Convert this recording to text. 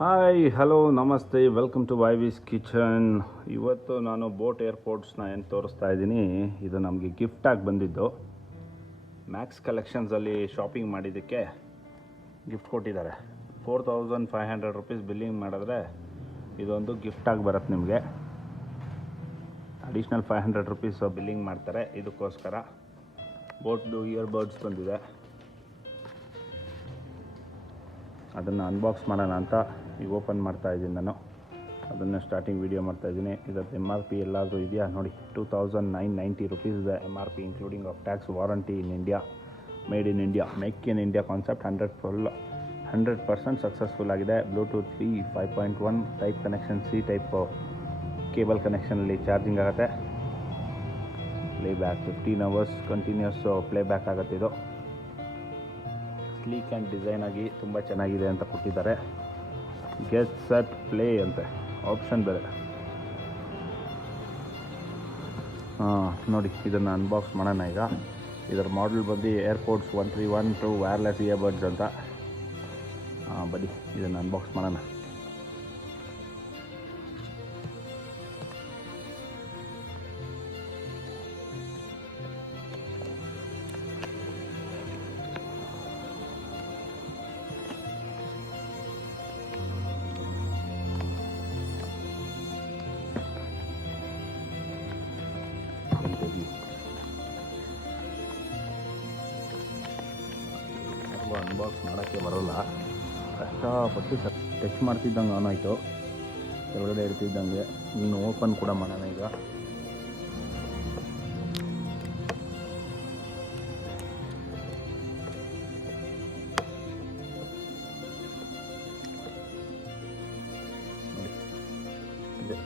Hi hello ನಮಸ್ತೆ welcome to ವೈವಿಸ್ kitchen. ಇವತ್ತು ನಾನು ಬೋಟ್ ಏರ್ಪೋರ್ಟ್ಸ್ನ ಏನು ತೋರಿಸ್ತಾ ಇದ್ದೀನಿ, ಇದು ನಮಗೆ ಗಿಫ್ಟಾಗಿ ಬಂದಿದ್ದು. ಮ್ಯಾಕ್ಸ್ ಕಲೆಕ್ಷನ್ಸಲ್ಲಿ ಶಾಪಿಂಗ್ ಮಾಡಿದ್ದಕ್ಕೆ ಗಿಫ್ಟ್ ಕೊಟ್ಟಿದ್ದಾರೆ. 4500 ರುಪೀಸ್ ಬಿಲ್ಲಿಂಗ್ ಮಾಡಿದ್ರೆ ಇದೊಂದು ಗಿಫ್ಟಾಗಿ ಬರುತ್ತೆ ನಿಮಗೆ. ಅಡಿಷ್ನಲ್ 500 ರುಪೀಸ್ ಬಿಲ್ಲಿಂಗ್ ಮಾಡ್ತಾರೆ. ಇದಕ್ಕೋಸ್ಕರ ಬೋಟ್ದು ಇಯರ್ಬಡ್ಸ್ ಬಂದಿದೆ. ಅದನ್ನು ಅನ್ಬಾಕ್ಸ್ ಮಾಡೋಣ ಅಂತ ಈಗ ಓಪನ್ ಮಾಡ್ತಾಯಿದ್ದೀನಿ ನಾನು. ಅದನ್ನು ಸ್ಟಾರ್ಟಿಂಗ್ ವೀಡಿಯೋ ಮಾಡ್ತಾಯಿದ್ದೀನಿ. ಇದಕ್ಕೆ MRP ಎಲ್ಲಾದರೂ ಇದೆಯಾ ನೋಡಿ. 2990 ರುಪೀಸ್ ಇದೆ MRP, including of tax, warranty in India, made in India, make in India concept 100% successful ಆಗಿದೆ. Bluetooth 5.1 type connection, C type cable ಕನೆಕ್ಷನಲ್ಲಿ ಚಾರ್ಜಿಂಗ್ ಆಗುತ್ತೆ. ಪ್ಲೇಬ್ಯಾಕ್ 15 ಅವರ್ಸ್ ಕಂಟಿನ್ಯೂಸ್ ಪ್ಲೇಬ್ಯಾಕ್ ಆಗುತ್ತೆ. ಇದು ಸ್ಲೀಕ್ ಆ್ಯಂಡ್ ಡಿಸೈನ್ ಆಗಿ ತುಂಬ ಚೆನ್ನಾಗಿದೆ ಅಂತ ಕೊಟ್ಟಿದ್ದಾರೆ. ಗೆಟ್ ಸೆಟ್ ಪ್ಲೇ ಅಂತೆ ಆಪ್ಷನ್ ಬೇರೆ. ನೋಡಿ, ಇದನ್ನು ಅನ್ಬಾಕ್ಸ್ ಮಾಡೋಣ ಈಗ. ಇದರ ಮಾಡಲ್ ಬಂದು ಏರ್ಪೋರ್ಟ್ಸ್ 131 ವೈರ್ಲೆಸ್ ಇಯರ್ಬಡ್ಸ್ ಅಂತ. ಬನ್ನಿ ಇದನ್ನು ಅನ್ಬಾಕ್ಸ್ ಮಾಡೋಣ. ಅನ್ಬಾಕ್ಸ್ ಮಾಡೋಕ್ಕೆ ಬರೋಲ್ಲ, ಕಷ್ಟಪಟ್ಟು ಟಚ್ ಮಾಡ್ತಿದ್ದಂಗೆ ಆನ್ ಆಯಿತು, ಕೆಳಗಡೆ ಇಡ್ತಿದ್ದಂಗೆ. ಇನ್ನು ಓಪನ್ ಕೂಡ ಮಾಡೋಣ ಈಗ. ಇದೆ